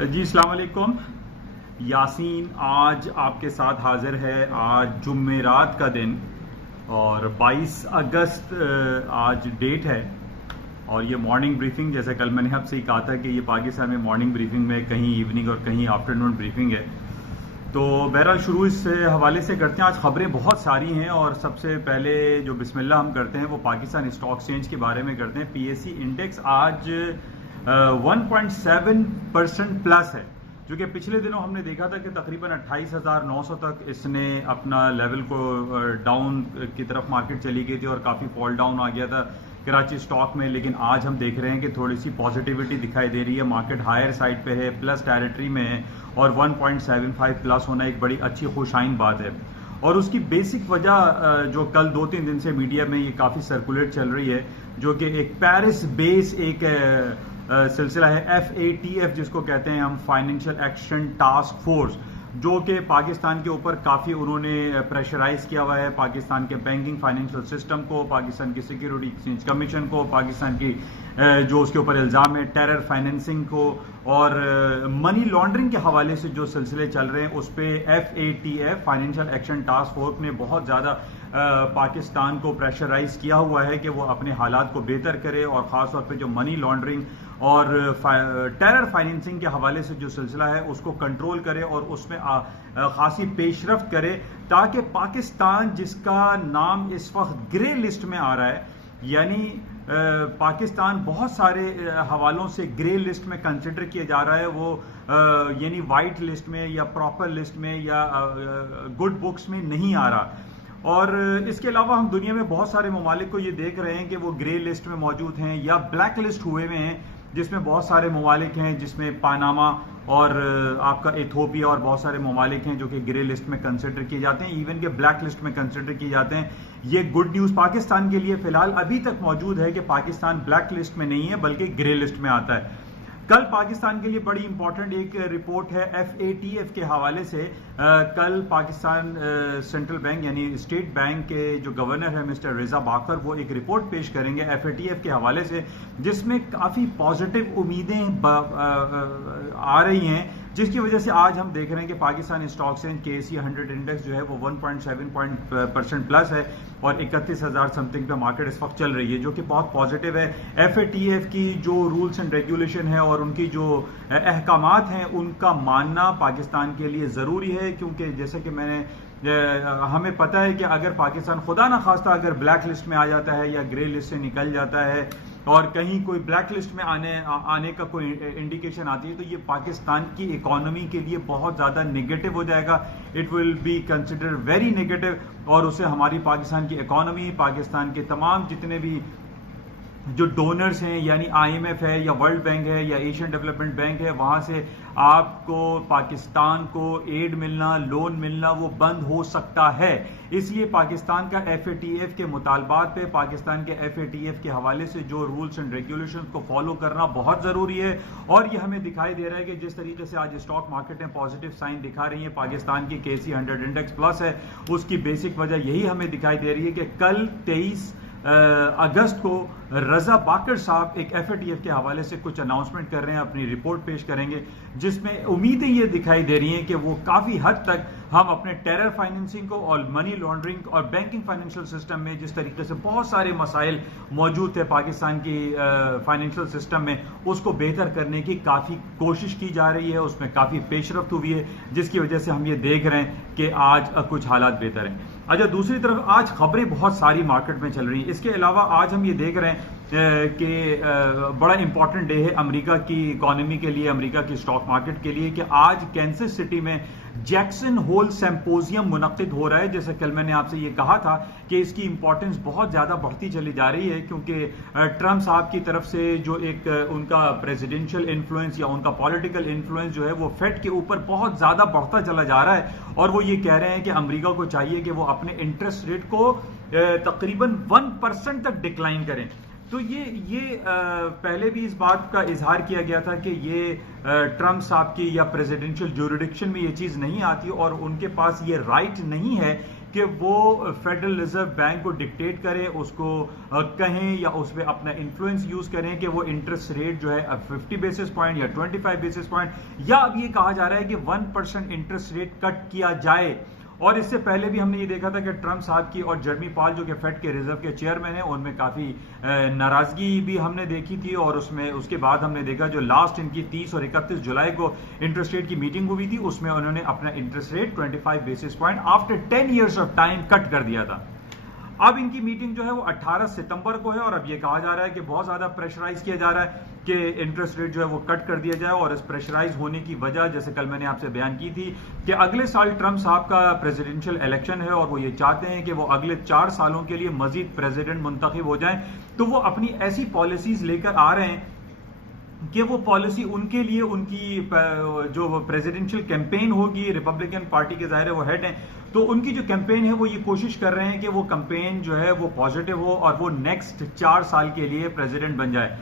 जी अस्सलाम वालेकुम। यासीन आज आपके साथ हाजिर है। आज जुमेरात का दिन और 22 अगस्त आज डेट है। और ये मॉर्निंग ब्रीफिंग, जैसे कल मैंने आपसे ही कहा था कि ये पाकिस्तान में मॉर्निंग ब्रीफिंग में कहीं इवनिंग और कहीं आफ्टरनून ब्रीफिंग है। तो बहरहाल शुरू इस हवाले से करते हैं। आज खबरें बहुत सारी हैं और सबसे पहले जो बिस्मिल्लाह हम करते हैं वो पाकिस्तान स्टॉक एक्सचेंज के बारे में करते हैं। पीएससी इंडेक्स आज 1.7% प्लस है, जो कि पिछले दिनों हमने देखा था कि तकरीबन 28,900 तक इसने अपना लेवल को डाउन की तरफ मार्केट चली गई थी और काफ़ी फॉल डाउन आ गया था कराची स्टॉक में। लेकिन आज हम देख रहे हैं कि थोड़ी सी पॉजिटिविटी दिखाई दे रही है, मार्केट हायर साइड पे है, प्लस टेरिटरी में है और 1.75 प्लस होना एक बड़ी अच्छी खुशाइन बात है। और उसकी बेसिक वजह जो कल 2-3 दिन से मीडिया में ये काफ़ी सर्कुलेट चल रही है, जो कि एक पेरिस बेस एक सिलसिला है FATF जिसको कहते हैं हम, फाइनेंशियल एक्शन टास्क फोर्स, जो कि पाकिस्तान के ऊपर काफ़ी उन्होंने प्रेशराइज किया हुआ है। पाकिस्तान के बैंकिंग फाइनेंशियल सिस्टम को, पाकिस्तान की सिक्योरिटी एक्सचेंज कमीशन को, पाकिस्तान की जो उसके ऊपर इल्ज़ाम है टेरर फाइनेंसिंग को और मनी लॉन्ड्रिंग के हवाले से जो सिलसिले चल रहे हैं उस पर FATF financial action task force ने बहुत ज़्यादा पाकिस्तान को प्रेशराइज किया हुआ है कि वो अपने हालात को बेहतर करे और ख़ास तौर पे जो मनी लॉन्ड्रिंग और टेरर फाइनेंसिंग के हवाले से जो सिलसिला है उसको कंट्रोल करे और उसमें खासी पेशरफ्त करे, ताकि पाकिस्तान जिसका नाम इस वक्त ग्रे लिस्ट में आ रहा है, यानी पाकिस्तान बहुत सारे हवालों से ग्रे लिस्ट में कंसिडर किया जा रहा है, वो यानी वाइट लिस्ट में या प्रॉपर लिस्ट में या गुड बुक्स में नहीं आ रहा। और इसके अलावा हम दुनिया में बहुत सारे ममालिक को ये देख रहे हैं कि वो ग्रे लिस्ट में मौजूद हैं या ब्लैक लिस्ट हुए हुए हैं, जिसमें बहुत सारे ममालिक हैं, जिसमें पानामा और आपका इथोपिया और बहुत सारे ममालिक हैं जो कि ग्रे लिस्ट में कंसिडर किए जाते हैं, इवन के ब्लैक लिस्ट में कंसिडर किए जाते हैं। ये गुड न्यूज़ पाकिस्तान के लिए फिलहाल अभी तक मौजूद है कि पाकिस्तान ब्लैक लिस्ट में नहीं है बल्कि ग्रे लिस्ट में आता है। कल पाकिस्तान के लिए बड़ी इंपॉर्टेंट एक रिपोर्ट है FATF के हवाले से। कल पाकिस्तान सेंट्रल बैंक यानी स्टेट बैंक के जो गवर्नर है मिस्टर रिजा बाकर, वो एक रिपोर्ट पेश करेंगे FATF के हवाले से, जिसमें काफ़ी पॉजिटिव उम्मीदें आ रही हैं, जिसकी वजह से आज हम देख रहे हैं कि Pakistan stock exchange KSE 100 index जो है वो 1.7% प्लस है और 31,000 समथिंग पे मार्केट इस वक्त चल रही है, जो कि बहुत पॉजिटिव है। FATF की जो रूल्स एंड रेगुलेशन है और उनकी जो अहकामात हैं उनका मानना पाकिस्तान के लिए ज़रूरी है, क्योंकि जैसे कि हमें पता है कि अगर पाकिस्तान खुदा ना खास्ता अगर ब्लैक लिस्ट में आ जाता है या ग्रे लिस्ट से निकल जाता है और कहीं कोई ब्लैक लिस्ट में आने का कोई इंडिकेशन आती है, तो ये पाकिस्तान की इकोनॉमी के लिए बहुत ज़्यादा नेगेटिव हो जाएगा। It will be consider very negative और उससे हमारी पाकिस्तान की इकोनॉमी, पाकिस्तान के तमाम जितने भी जो डोनर्स हैं यानी IMF है या वर्ल्ड बैंक है या एशियन डेवलपमेंट बैंक है, वहाँ से आपको पाकिस्तान को एड मिलना, लोन मिलना वो बंद हो सकता है। इसलिए पाकिस्तान का FATF के मुतालबात पे, पाकिस्तान के FATF के हवाले से जो रूल्स एंड रेगुलेशंस को फॉलो करना बहुत ज़रूरी है। और ये हमें दिखाई दे रहा है कि जिस तरीके से आज स्टॉक मार्केट में पॉजिटिव साइन दिखा रही है, पाकिस्तान की KSE 100 इंडेक्स प्लस है, उसकी बेसिक वजह यही हमें दिखाई दे रही है कि कल 23 अगस्त को रजा बाकर साहब एक FATF के हवाले से कुछ अनाउंसमेंट कर रहे हैं, अपनी रिपोर्ट पेश करेंगे, जिसमें उम्मीदें ये दिखाई दे रही हैं कि वो काफ़ी हद तक हम अपने टेरर फाइनेंसिंग को और मनी लॉन्ड्रिंग और बैंकिंग फाइनेंशियल सिस्टम में जिस तरीके से बहुत सारे मसाइल मौजूद थे पाकिस्तान की फाइनेंशियल सिस्टम में, उसको बेहतर करने की काफ़ी कोशिश की जा रही है, उसमें काफ़ी पेशरफ्त हुई है, जिसकी वजह से हम ये देख रहे हैं कि आज कुछ हालात बेहतर हैं। अच्छा, दूसरी तरफ आज खबरें बहुत सारी मार्केट में चल रही हैं। इसके अलावा आज हम ये देख रहे हैं कि बड़ा इंपॉर्टेंट डे है अमेरिका की इकोनॉमी के लिए, अमेरिका की स्टॉक मार्केट के लिए, कि आज कैंसस सिटी में जैक्सन होल सिंपोजियम मुनक्किद हो रहा है। जैसे कल मैंने आपसे ये कहा था कि इसकी इंपॉर्टेंस बहुत ज़्यादा बढ़ती चली जा रही है, क्योंकि ट्रम्प साहब की तरफ से जो एक उनका प्रेसिडेंशियल इन्फ्लुएंस या उनका पॉलिटिकल इन्फ्लुएंस जो है वो फेड के ऊपर बहुत ज़्यादा बढ़ता चला जा रहा है। और वो ये कह रहे हैं कि अमेरिका को चाहिए कि वो अपने इंटरेस्ट रेट को तकरीबन 1% तक डिक्लाइन करें। तो ये पहले भी इस बात का इजहार किया गया था कि ये ट्रम्प साहब की या प्रेसिडेंशियल ज्यूरिडिक्शन में ये चीज़ नहीं आती और उनके पास ये राइट नहीं है कि वो फेडरल रिजर्व बैंक को डिक्टेट करें, उसको कहें या उस पर अपना इन्फ्लुएंस यूज करें कि वो इंटरेस्ट रेट जो है अब 50 बेसिस पॉइंट या 25 बेसिस पॉइंट, या अब ये कहा जा रहा है कि 1% इंटरेस्ट रेट कट किया जाए। और इससे पहले भी हमने ये देखा था कि ट्रंप साहब की और जर्मी पाल जो कि फेड के रिजर्व के चेयरमैन है, उनमें काफी नाराजगी भी हमने देखी थी। और उसमें उसके बाद हमने देखा जो लास्ट इनकी 30 और 31 जुलाई को इंटरेस्ट रेट की मीटिंग हुई थी, उसमें उन्होंने अपना interest rate 25 basis point after 10 years of time cut कर दिया था। अब इनकी मीटिंग जो है वो 18 सितंबर को है और अब ये कहा जा रहा है कि बहुत ज्यादा प्रेशराइज किया जा रहा है कि इंटरेस्ट रेट जो है वो कट कर दिया जाए। और इस प्रेशराइज होने की वजह, जैसे कल मैंने आपसे बयान की थी, कि अगले साल ट्रंप साहब का प्रेसिडेंशियल इलेक्शन है और वो ये चाहते हैं कि वो अगले 4 सालों के लिए मजीद प्रेसिडेंट मुंतखब हो जाए। तो वो अपनी ऐसी पॉलिसीज लेकर आ रहे हैं कि वो पॉलिसी उनके लिए, उनकी जो प्रेसिडेंशियल कैंपेन होगी, रिपब्लिकन पार्टी के ज़ाहिर है वो हेड हैं, तो उनकी जो कैंपेन है वो ये कोशिश कर रहे हैं कि वो कैंपेन जो है वो पॉजिटिव हो और वो नेक्स्ट 4 साल के लिए प्रेसिडेंट बन जाए।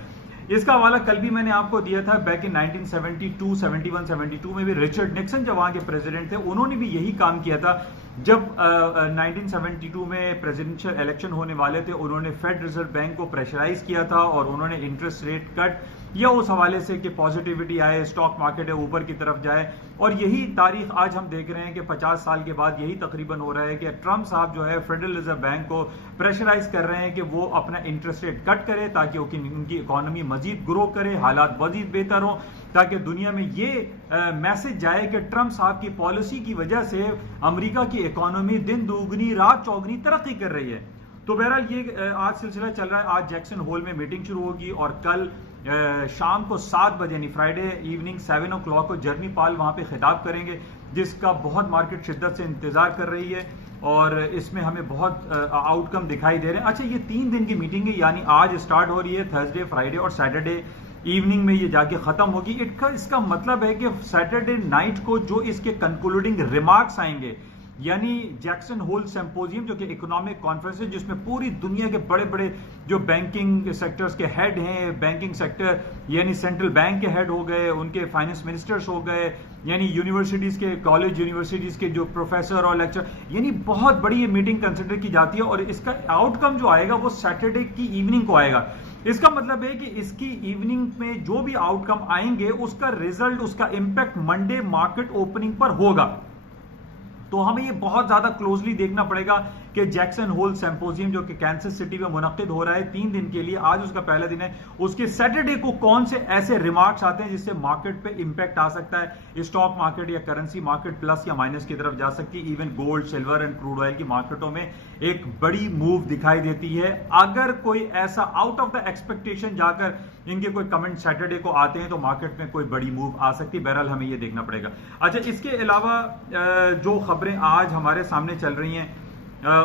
इसका हवाला कल भी मैंने आपको दिया था। बैक इन 1972, 71, 72 में भी रिचर्ड निक्सन जब वहां के प्रेसिडेंट थे, उन्होंने भी यही काम किया था। जब 1972 में प्रेसिडेंशियल इलेक्शन होने वाले थे, उन्होंने फेड रिजर्व बैंक को प्रेशराइज किया था और उन्होंने इंटरेस्ट रेट कट या उस हवाले से कि पॉजिटिविटी आए, स्टॉक मार्केट है ऊपर की तरफ जाए। और यही तारीख आज हम देख रहे हैं कि 50 साल के बाद यही तकरीबन हो रहा है कि ट्रंप साहब जो है फेडरल रिजर्व बैंक को प्रेशराइज कर रहे हैं कि वो अपना इंटरेस्ट रेट कट करे ताकि उनकी इकोनॉमी मजीद ग्रो करे, हालात मजीद बेहतर हो, ताकि दुनिया में ये मैसेज जाए कि ट्रंप साहब की पॉलिसी की वजह से अमेरिका की इकोनॉमी दिन दोगुनी रात चौगुनी तरक्की कर रही है। तो बहरहाल ये आज सिलसिला चल रहा है। आज जैक्सन होल में मीटिंग शुरू होगी और कल शाम को 7 बजे यानी फ्राइडे इवनिंग 7 o'clock को जर्मी पाल वहां पे खिताब करेंगे, जिसका बहुत मार्केट शिद्दत से इंतजार कर रही है और इसमें हमें बहुत आउटकम दिखाई दे रहे हैं। अच्छा, ये 3 दिन की मीटिंग है, यानी आज स्टार्ट हो रही है, थर्सडे, फ्राइडे और सैटरडे इवनिंग में ये जाके खत्म होगी। इसका मतलब है कि सैटरडे नाइट को जो इसके कंक्लूडिंग रिमार्क्स आएंगे, यानी जैक्सन होल सिंपोजियम जो कि इकोनॉमिक कॉन्फ्रेंस है, जिसमें पूरी दुनिया के बड़े बड़े जो बैंकिंग सेक्टर्स के हेड हैं, बैंकिंग सेक्टर यानी सेंट्रल बैंक के हेड हो गए, उनके फाइनेंस मिनिस्टर्स हो गए, यानी यूनिवर्सिटीज के, कॉलेज यूनिवर्सिटीज के जो प्रोफेसर और लेक्चर, यानी बहुत बड़ी ये मीटिंग कंसिडर की जाती है। और इसका आउटकम जो आएगा वो सैटरडे की इवनिंग को आएगा। इसका मतलब है कि इसकी इवनिंग में जो भी आउटकम आएंगे उसका रिजल्ट, उसका इंपैक्ट मंडे मार्केट ओपनिंग पर होगा। तो हमें ये बहुत ज्यादा क्लोजली देखना पड़ेगा कि जैक्सन होल सिंपोजियम जो कि कैंसस सिटी में मुनक्किद हो रहा है 3 दिन के लिए, आज उसका पहला दिन है, उसके सैटरडे को कौन से ऐसे रिमार्क्स आते हैं जिससे मार्केट पे इंपैक्ट आ सकता है, स्टॉक मार्केट या करेंसी मार्केट प्लस या माइनस की तरफ जा सकती है। Even gold, silver and crude oil की मार्केटों में एक बड़ी मूव दिखाई देती है। अगर कोई ऐसा आउट ऑफ द एक्सपेक्टेशन जाकर इनके कोई कमेंट सैटरडे को आते हैं तो मार्केट में कोई बड़ी मूव आ सकती है। बहरहाल हमें ये देखना पड़ेगा। अच्छा, इसके अलावा जो खबरें आज हमारे सामने चल रही हैं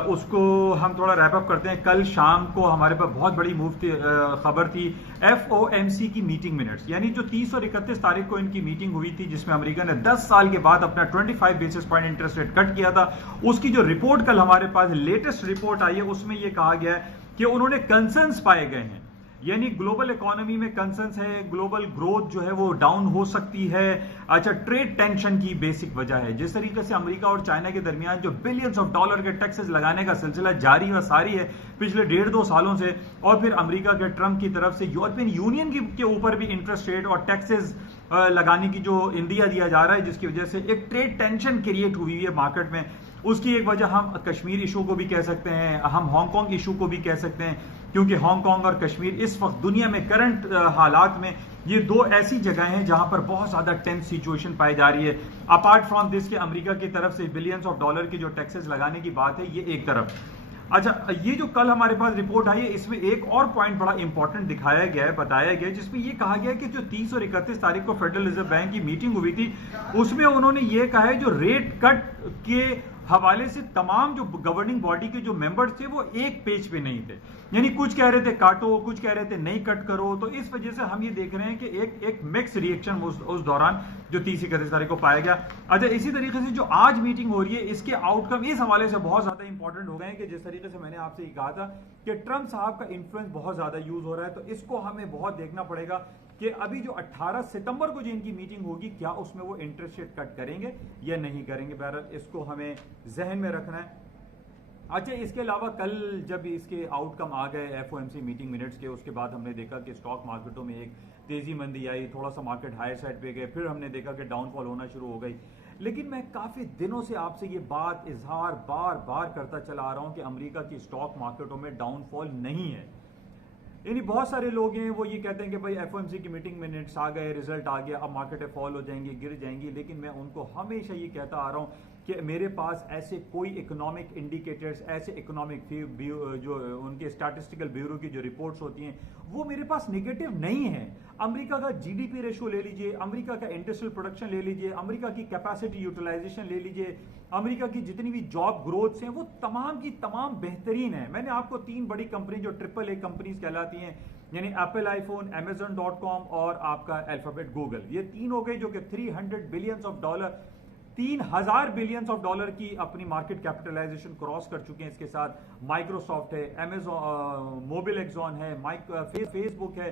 उसको हम थोड़ा रैप अप करते हैं। कल शाम को हमारे पास बहुत बड़ी मूव खबर थी FOMC की मीटिंग मिनट्स, यानी जो 30 और 31 तारीख को इनकी मीटिंग हुई थी जिसमें अमेरिका ने 10 साल के बाद अपना 25 basis point interest rate cut किया था, उसकी जो रिपोर्ट कल हमारे पास लेटेस्ट रिपोर्ट आई है उसमें यह कहा गया है कि उन्होंने कंसर्न्स पाए गए हैं, यानी ग्लोबल इकोनॉमी में कंसर्न्स है, ग्लोबल ग्रोथ जो है वो डाउन हो सकती है। अच्छा, ट्रेड टेंशन की बेसिक वजह है, जिस तरीके से अमेरिका और चाइना के दरमियान जो बिलियंस ऑफ डॉलर के टैक्सेस लगाने का सिलसिला जारी व सारी है पिछले 1.5-2 सालों से, और फिर अमेरिका के ट्रंप की तरफ से यूरोपियन यूनियन के ऊपर भी इंटरेस्ट रेट और टैक्सेस लगाने की जो इंदिया दिया जा रहा है, जिसकी वजह से एक ट्रेड टेंशन क्रिएट हुई है मार्केट में। उसकी एक वजह हम कश्मीर इशू को भी कह सकते हैं, हम हांगकांग इशू को भी कह सकते हैं, क्योंकि हांगकांग और कश्मीर इस वक्त दुनिया में करंट हालात में ये 2 ऐसी जगह हैं जहां पर बहुत ज्यादा टेंस सिचुएशन पाई जा रही है। अपार्ट फ्रॉम दिस के अमेरिका की तरफ से बिलियंस ऑफ डॉलर की जो टैक्सेस लगाने की बात है, ये एक तरफ। अच्छा, ये जो कल हमारे पास रिपोर्ट आई है इसमें एक और पॉइंट बड़ा इंपॉर्टेंट दिखाया गया है, बताया गया है, जिसमें ये कहा गया है कि जो 30 और 31 तारीख को फेडरल रिजर्व बैंक की मीटिंग हुई थी उसमें उन्होंने ये कहा है जो रेट कट के हवाले से तमाम जो गवर्निंग बॉडी के जो मेंबर्स थे वो एक पेज पे नहीं थे, यानी कुछ कह रहे थे काटो, कुछ कह रहे थे नहीं कट करो। तो इस वजह से हम ये देख रहे हैं कि एक मिक्स रिएक्शन उस दौरान जो 30-31 तारीख को पाया गया। अच्छा, इसी तरीके से जो आज मीटिंग हो रही है इसके आउटकम इस हवाले से बहुत ज्यादा इंपॉर्टेंट हो गए हैं कि जिस तरीके से मैंने आपसे कहा था कि ट्रंप साहब का इन्फ्लुएंस बहुत ज्यादा यूज हो रहा है, तो इसको हमें बहुत देखना पड़ेगा कि अभी जो 18 सितंबर को जो इनकी मीटिंग होगी क्या उसमें वो इंटरेस्ट रेट कट करेंगे या नहीं करेंगे। बहरहाल इसको हमें जहन में रखना है। अच्छा, इसके अलावा कल जब इसके आउटकम आ गए एफओएमसी मीटिंग मिनट्स के, उसके बाद हमने देखा कि स्टॉक मार्केटों में एक तेजी मंदी आई, थोड़ा सा मार्केट हायर साइड पे गए, फिर हमने देखा कि डाउनफॉल होना शुरू हो गई। लेकिन मैं काफी दिनों से आपसे ये बात इजहार बार बार करता चला आ रहा हूं कि अमेरिका की स्टॉक मार्केटों में डाउनफॉल नहीं है। यानी बहुत सारे लोग हैं वो ये कहते हैं कि भाई एफओएमसी की मीटिंग मिनट्स आ गए, रिजल्ट आ गया, अब मार्केटें फॉल हो जाएंगी, गिर जाएंगी। लेकिन मैं उनको हमेशा ये कहता आ रहा हूं कि मेरे पास ऐसे कोई इकोनॉमिक इंडिकेटर्स, ऐसे इकोनॉमिक जो उनके स्टैटिस्टिकल ब्यूरो की जो रिपोर्ट्स होती हैं वो मेरे पास नेगेटिव नहीं है। अमेरिका का जीडीपी रेशो ले लीजिए, अमेरिका का इंडस्ट्रियल प्रोडक्शन ले लीजिए, अमेरिका की कैपेसिटी यूटिलाइजेशन ले लीजिए, अमेरिका की जितनी भी जॉब ग्रोथ्स हैं वो तमाम की तमाम बेहतरीन है। मैंने आपको 3 बड़ी कंपनी जो AAA कंपनीज कहलाती हैं, यानी एप्पल, आईफोन, Amazon.com और आपका अल्फाबेट गूगल, ये 3 हो गए जो कि $300 बिलियन 3000 बिलियन डॉलर की अपनी मार्केट कैपिटलाइजेशन क्रॉस कर चुके हैं। इसके साथ माइक्रोसॉफ्ट है, Amazon, मोबिल एक्सॉन है, फेसबुक है,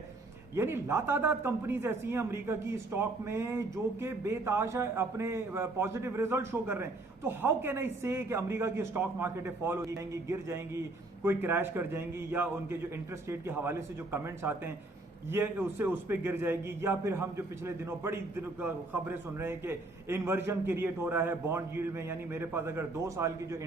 यानी लातादाद कंपनीज ऐसी हैं अमेरिका की स्टॉक में जो कि बेताशा अपने पॉजिटिव रिजल्ट शो कर रहे हैं। तो हाउ कैन आई से कि अमेरिका की स्टॉक मार्केटें फॉल हो जाएंगी, गिर जाएंगी, कोई क्रैश कर जाएंगी, या उनके जो इंटरेस्ट रेट के हवाले से जो कमेंट्स आते हैं ये उससे उस पर गिर जाएगी, या फिर हम जो पिछले दिनों बड़ी दिनों खबरें सुन रहे हैं कि इन्वर्जन क्रिएट हो रहा है बॉन्ड यील्ड में। यानी मेरे पास अगर 2 साल की जो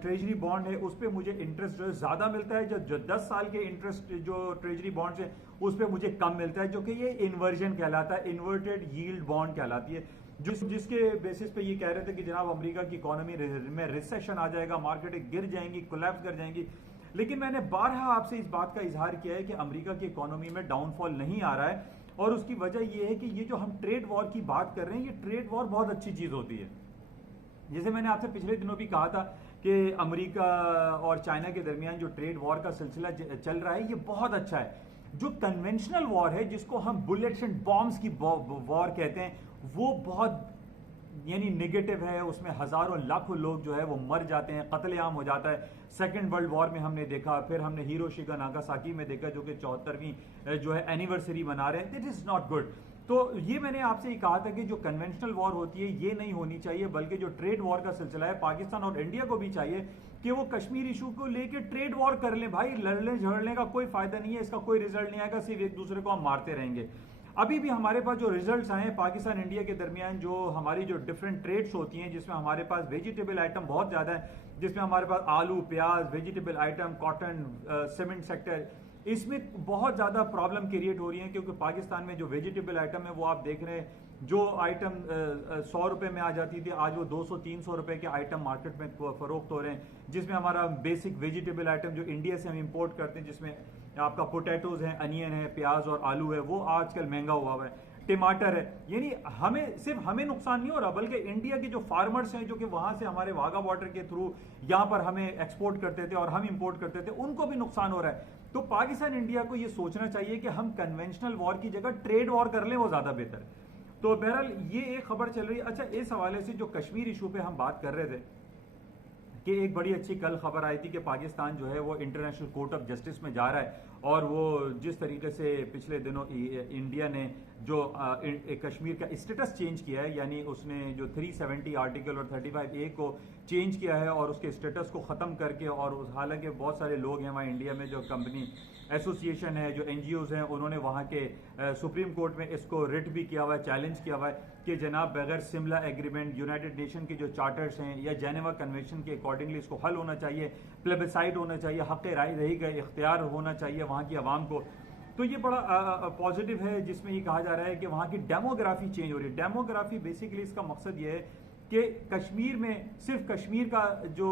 ट्रेजरी बॉन्ड है उस पर मुझे इंटरेस्ट जो ज्यादा मिलता है, जो 10 साल के इंटरेस्ट जो ट्रेजरी बॉन्ड्स है उस पर मुझे कम मिलता है, जो कि ये इन्वर्जन कहलाता है, इन्वर्टेड यील्ड बॉन्ड कहलाती है। जिसके बेसिस पे ये कह रहे थे कि जनाब अमेरिका की इकोनॉमी में रिसेशन आ जाएगा, मार्केटें गिर जाएंगी, कोलैप्स कर जाएंगी। लेकिन मैंने बारहा आपसे इस बात का इजहार किया है कि अमेरिका की इकोनॉमी में डाउनफॉल नहीं आ रहा है, और उसकी वजह यह है कि ये जो हम ट्रेड वॉर की बात कर रहे हैं, ये ट्रेड वॉर बहुत अच्छी चीज होती है। जैसे मैंने आपसे पिछले दिनों भी कहा था कि अमेरिका और चाइना के दरमियान जो ट्रेड वॉर का सिलसिला चल रहा है ये बहुत अच्छा है। जो कन्वेंशनल वॉर है, जिसको हम बुलेट्स एंड बॉम्ब्स की वॉर कहते हैं, वो बहुत यानी नेगेटिव है। उसमें हजारों लाखों लोग जो है वो मर जाते हैं, कत्लेआम हो जाता है। सेकेंड वर्ल्ड वॉर में हमने देखा, फिर हमने हिरोशिमा नागासाकी में देखा जो कि 74वीं जो है एनिवर्सरी मना रहे हैं। That is not good. तो ये मैंने आपसे ये कहा था कि जो कन्वेंशनल वॉर होती है ये नहीं होनी चाहिए, बल्कि जो ट्रेड वॉर का सिलसिला है पाकिस्तान और इंडिया को भी चाहिए कि वो कश्मीर इशू को लेकर ट्रेड वॉर कर ले। भाई लड़ने झगड़ने का कोई फायदा नहीं है, इसका कोई रिजल्ट नहीं आएगा, सिर्फ एक दूसरे को हम मारते रहेंगे। अभी भी हमारे पास जो रिजल्ट्स आए हैं पाकिस्तान इंडिया के दरमियान, जो हमारी जो डिफरेंट ट्रेड्स होती हैं, जिसमें हमारे पास वेजिटेबल आइटम बहुत ज्यादा है, जिसमें हमारे पास आलू, प्याज, vegetable item, cotton, cement sector, इसमें बहुत ज्यादा प्रॉब्लम क्रिएट हो रही है। क्योंकि पाकिस्तान में जो वेजिटेबल आइटम है वो आप देख रहे हैं, जो आइटम 100 रुपए में आ जाती थी आज वो 200-300 रुपए के आइटम मार्केट में फरोख्त हो रहे हैं। जिसमें हमारा बेसिक वेजिटेबल आइटम जो इंडिया से हम इंपोर्ट करते हैं, जिसमें आपका पोटैटोज है, अनियन है, प्याज और आलू है, वो आजकल महंगा हुआ है, टमाटर है। यानी सिर्फ हमें नुकसान नहीं हो रहा, बल्कि इंडिया के जो फार्मर्स हैं जो कि वहां से हमारे वाघा बॉर्डर के थ्रू यहां पर हमें एक्सपोर्ट करते थे और हम इंपोर्ट करते थे, उनको भी नुकसान हो रहा है। तो पाकिस्तान इंडिया को यह सोचना चाहिए कि हम कन्वेंशनल वॉर की जगह ट्रेड वॉर कर लें, वो ज्यादा बेहतर है। तो बहरहाल ये एक खबर चल रही है। अच्छा, इस हवाले से जो कश्मीर इशू पे हम बात कर रहे थे कि एक बड़ी अच्छी कल खबर आई थी कि पाकिस्तान जो है वो इंटरनेशनल कोर्ट ऑफ जस्टिस में जा रहा है, और वो जिस तरीके से पिछले दिनों इंडिया ने जो कश्मीर का स्टेटस चेंज किया है, यानी उसने जो 370 आर्टिकल और 35A को चेंज किया है और उसके स्टेटस को खत्म करके, और हालांकि बहुत सारे लोग हैं वहाँ इंडिया में, जो कंपनी एसोसिएशन है, जो NGOs हैं, उन्होंने वहाँ के सुप्रीम कोर्ट में इसको रिट भी किया हुआ है, चैलेंज किया हुआ है कि जनाब बगैर सिमला एग्रीमेंट, यूनाइटेड नेशन के जो चार्टर्स हैं या जेनेवा कन्वेंशन के अकॉर्डिंगली इसको हल होना चाहिए, प्लेबिसाइड होना चाहिए, हक राय रहेगा, इख्तियार होना चाहिए वहाँ की आवाम को। तो ये बड़ा पॉजिटिव है, जिसमें ये कहा जा रहा है कि वहाँ की डेमोग्राफी चेंज हो रही है। डेमोग्राफी बेसिकली इसका मकसद ये है कि कश्मीर में सिर्फ कश्मीर का जो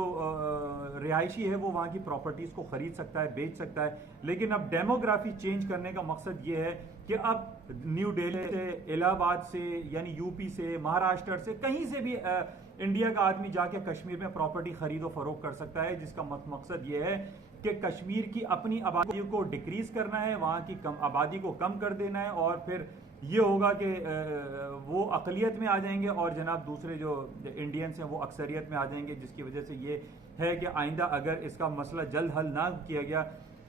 रिहायशी है वो वहाँ की प्रॉपर्टीज को खरीद सकता है, बेच सकता है, लेकिन अब डेमोग्राफी चेंज करने का मकसद ये है कि अब न्यू दिल्ली से, इलाहाबाद से, यानी यूपी से, महाराष्ट्र से, कहीं से भी इंडिया का आदमी जाके कश्मीर में प्रॉपर्टी खरीदो फरोख्त कर सकता है, जिसका मकसद ये है कि कश्मीर की अपनी आबादी को डिक्रीज करना है, वहाँ की आबादी को कम कर देना है, और फिर ये होगा कि वो अकलियत में आ जाएंगे और जनाब दूसरे जो इंडियंस हैं वो अक्सरियत में आ जाएंगे, जिसकी वजह से ये है कि आइंदा अगर इसका मसला जल्द हल ना किया गया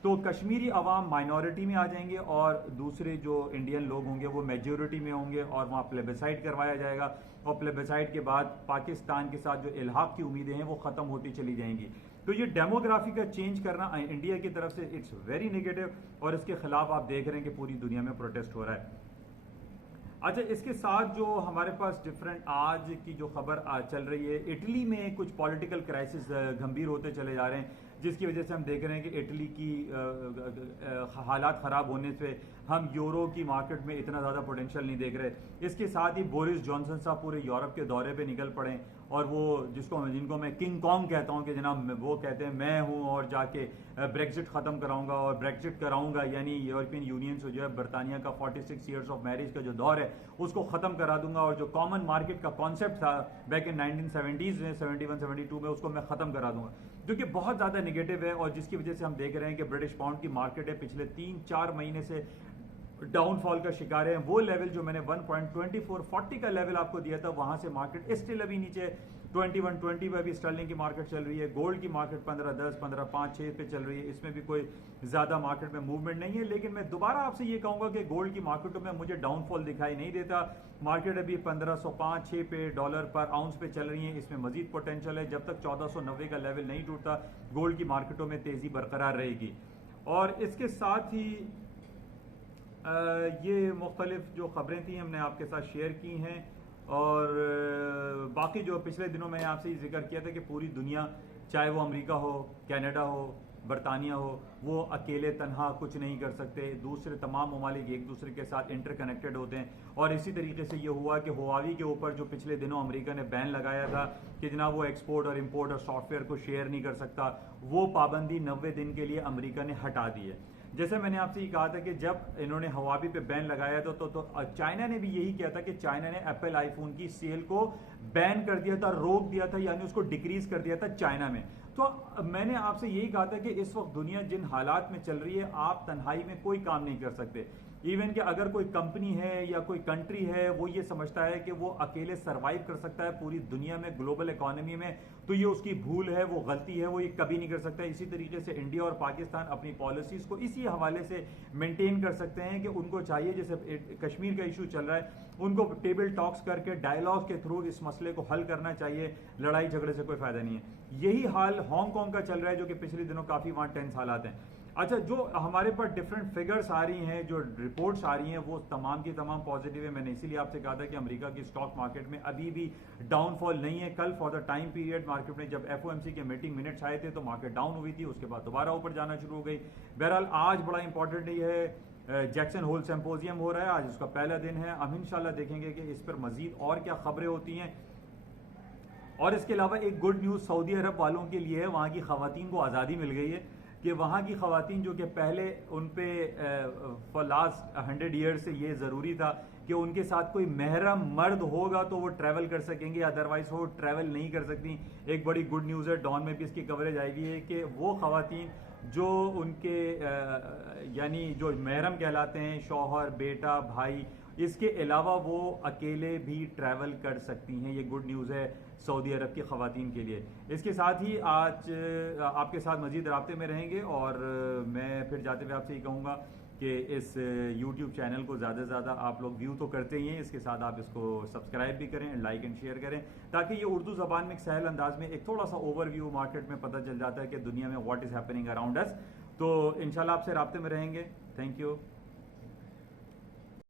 तो कश्मीरी अवाम माइनॉरिटी में आ जाएंगे और दूसरे जो इंडियन लोग होंगे वो मेजोरिटी में होंगे और वहां प्लेबिसाइड करवाया जाएगा और प्लेबिसाइड के बाद पाकिस्तान के साथ जो इल्हाक की उम्मीदें हैं वो खत्म होती चली जाएंगी। तो ये डेमोग्राफी का चेंज करना इंडिया की तरफ से इट्स वेरी नेगेटिव और इसके खिलाफ आप देख रहे हैं कि पूरी दुनिया में प्रोटेस्ट हो रहा है। अच्छा, इसके साथ जो हमारे पास डिफरेंट आज की जो खबर चल रही है, इटली में कुछ पॉलिटिकल क्राइसिस गंभीर होते चले जा रहे हैं, जिसकी वजह से हम देख रहे हैं कि इटली की हालात खराब होने से हम यूरो की मार्केट में इतना ज्यादा पोटेंशियल नहीं देख रहे। इसके साथ ही बोरिस जॉनसन साहब पूरे यूरोप के दौरे पे निकल पड़े और वो जिनको मैं किंग कॉन्ग कहता हूं कि जनाब वो कहते हैं मैं हूं और जाके ब्रेक्जिट खत्म कराऊंगा और ब्रेक्जिट कराऊंगा, यानी यूरोपियन यूनियन से जो है बर्तानिया का 46 ईयर्स ऑफ मैरिज का जो दौर है उसको खत्म करा दूंगा और जो कॉमन मार्केट का कॉन्सेप्ट था बैक इन 1970s में 71-72 में उसको मैं खत्म करा दूंगा, जो कि बहुत ज्यादा नेगेटिव है और जिसकी वजह से हम देख रहे हैं कि ब्रिटिश पाउंड की मार्केट है पिछले 3-4 महीने से डाउनफॉल का शिकार है। वो लेवल जो मैंने 1.2440 का लेवल आपको दिया था वहां से मार्केट स्टिल अभी नीचे 2120 पे भी स्टर्लिंग की मार्केट चल रही है। गोल्ड की मार्केट 15.10 15.5-6 पे चल रही है, इसमें भी कोई ज्यादा मार्केट में मूवमेंट नहीं है। लेकिन मैं दोबारा आपसे ये कहूंगा कि गोल्ड की मार्केटों में मुझे डाउनफॉल दिखाई नहीं देता। मार्केट अभी 1505-6 पे डॉलर पर आउंस पे चल रही है, इसमें मजीद पोटेंशियल है। जब तक 1490 का लेवल नहीं टूटता गोल्ड की मार्केटों में तेजी बरकरार रहेगी। और इसके साथ ही ये मुख्तलिफ जो खबरें थी हमने आपके साथ शेयर की हैं और बाकी जो पिछले दिनों मैंने आपसे जिक्र किया था कि पूरी दुनिया, चाहे वो अमेरिका हो, कनाडा हो, बरतानिया हो, वो अकेले तनहा कुछ नहीं कर सकते। दूसरे तमाम ममालिक एक दूसरे के साथ इंटरकनेक्टेड होते हैं और इसी तरीके से ये हुआ कि हुआवी के ऊपर जो पिछले दिनों अमेरिका ने बैन लगाया था कि जनाब वो एक्सपोर्ट और इंपोर्ट और सॉफ्टवेयर को शेयर नहीं कर सकता, वो पाबंदी 90 दिन के लिए अमेरिका ने हटा दी है। जैसे मैंने आपसे ये कहा था कि जब इन्होंने हवावी पे बैन लगाया था तो चाइना ने भी यही किया था कि चाइना ने एप्पल आईफोन की सेल को बैन कर दिया था, रोक दिया था, यानी उसको डिक्रीज कर दिया था चाइना में। तो मैंने आपसे यही कहा था कि इस वक्त दुनिया जिन हालात में चल रही है आप तन्हाई में कोई काम नहीं कर सकते। इवन कि अगर कोई कंपनी है या कोई कंट्री है वो ये समझता है कि वो अकेले सरवाइव कर सकता है पूरी दुनिया में, ग्लोबल इकोनॉमी में, तो ये उसकी भूल है, वो गलती है, वो ये कभी नहीं कर सकता। इसी तरीके से इंडिया और पाकिस्तान अपनी पॉलिसीज को इसी हवाले से मेंटेन कर सकते हैं कि उनको चाहिए, जैसे कश्मीर का इशू चल रहा है, उनको टेबल टॉक्स करके डायलॉग के थ्रू इस मसले को हल करना चाहिए, लड़ाई झगड़े से कोई फायदा नहीं है। यही हाल हांगकांग का चल रहा है जो कि पिछले दिनों काफी वहां टेंस हालात हैं। अच्छा, जो हमारे पास डिफरेंट फिगर्स आ रही हैं, जो रिपोर्ट्स आ रही हैं, वो तमाम की तमाम पॉजिटिव है। मैंने इसीलिए आपसे कहा था कि अमेरिका की स्टॉक मार्केट में अभी भी डाउनफॉल नहीं है। कल for the time period market में जब एफओएमसी के मीटिंग मिनट्स आए थे तो मार्केट डाउन हुई थी, उसके बाद दोबारा ऊपर जाना शुरू हो गई। बहरहाल आज बड़ा इंपॉर्टेंट डे है, जैक्सन होल सिंपोजियम हो रहा है, आज उसका पहला दिन है। हम इंशाल्लाह देखेंगे कि इस पर मजीद और क्या खबरें होती हैं। और इसके अलावा एक गुड न्यूज सऊदी अरब वालों के लिए है, वहां की खवातीन को आज़ादी मिल गई है कि वहां की खवातीन जो कि पहले उन पे फॉर लास्ट 100 ईयर्स से ये जरूरी था कि उनके साथ कोई महरम मर्द होगा तो वो ट्रैवल कर सकेंगे, अदरवाइज वो ट्रैवल नहीं कर सकती। एक बड़ी गुड न्यूज है, डॉन में भी इसकी कवरेज आएगी, है कि वो खवातीन जो उनके यानी जो महरम कहलाते हैं, शौहर, बेटा, भाई, इसके अलावा वो अकेले भी ट्रैवल कर सकती हैं। ये गुड न्यूज़ है सऊदी अरब की खवातीन के लिए। इसके साथ ही आज आपके साथ मजीद राब्ते में रहेंगे और मैं फिर जाते हुए आपसे ये कहूँगा कि इस YouTube चैनल को ज़्यादा से ज़्यादा आप लोग व्यू तो करते ही हैं, इसके साथ आप इसको सब्सक्राइब भी करें, लाइक एंड शेयर करें, ताकि ये उर्दू ज़बान में एक सहल अंदाज में एक थोड़ा सा ओवरव्यू मार्केट में पता चल जाता है कि दुनिया में what is happening around us. तो इंशाल्लाह आपसे राब्ते में रहेंगे। Thank you.